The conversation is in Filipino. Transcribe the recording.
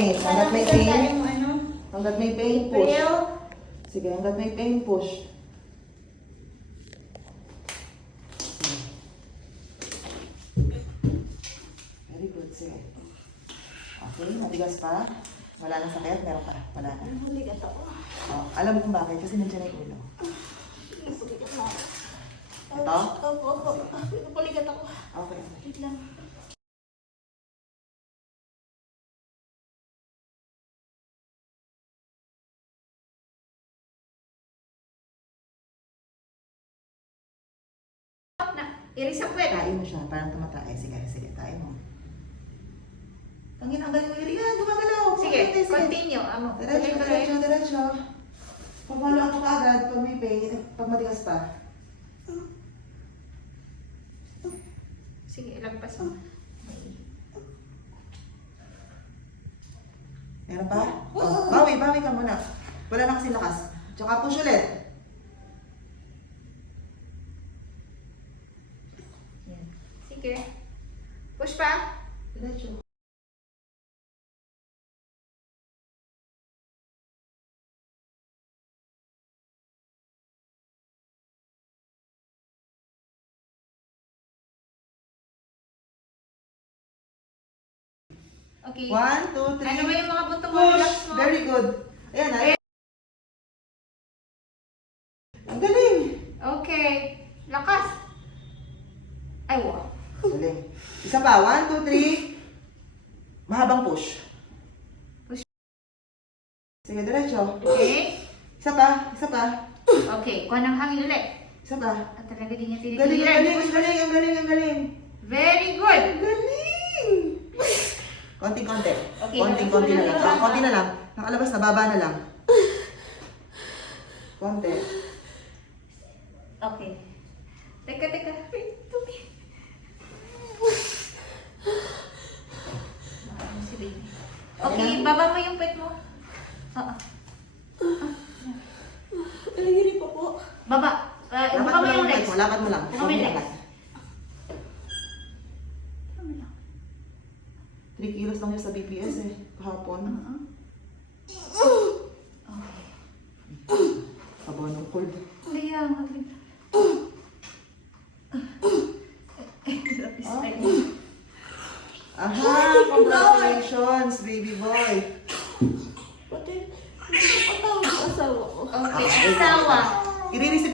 pain. Hanggat may pain. Ano? Hanggat may pain, push. April. Sige, hanggat may pain, push. Very good, sige. Okay, matigas pa. Wala nang sakit, meron pa. Wala na. Nahaligat ako. Oh, alam mo kung bakit? Kasi nandiyan na yung ulo. Nahaligat na ako. Ito? Opo. Nahaligat ako. Okay. Wait lang. Iris ang kwet. Tain mo siya, parang tumatay. Sige, tayo mo. Pangin, ang galing mo yan, gumagalaw. Sige, Okay, continue. Ano? Diretso. Pagmalo ako kaagad, pag may pain, pag matigas pa. Sige, ilagpas mo. Meron pa? Oh, bawi ka muna. Wala na kasi lakas. Tsaka push ulit. Yan. Sige. Push pa. Diretso. Okay. 1, 2, 3. Ano ba yung mga buto mo? Push! Relax mo. Very good. Ayan, ay. Ang galing. Okay. Lakas. Ay, wow. Galing. Isa pa. 1, 2, 3. Mahabang push. Push. Sige, diretso. Okay. Isa pa. Okay. Kuha ng hangin ulit. Isa pa. At talaga din niya Galing, tinitigilan. ang galing. Very good. Ang galing. Konting-konti. Okay, Konting-konti na lang. nakalabas na. Konti na lang. Nakalabas na, baba na lang. Konti. Okay. Teka. Wait, tumi. Ano si baby? Okay, baba mo yung pet mo. Oo. Nahihiri pa po. Baba. Lapat Baba mo mo lang yung ang legs. mo. Lapat mo lang. Baba mo yung Lapat. legs. 3 kilos lang yun sa BPS eh. Kahapon. Okay. Haba ng cold. Kaya nga. Aha! Congratulations, baby boy! Pati, hindi ko patawag ang asawa ko. Okay, asawa. I-receive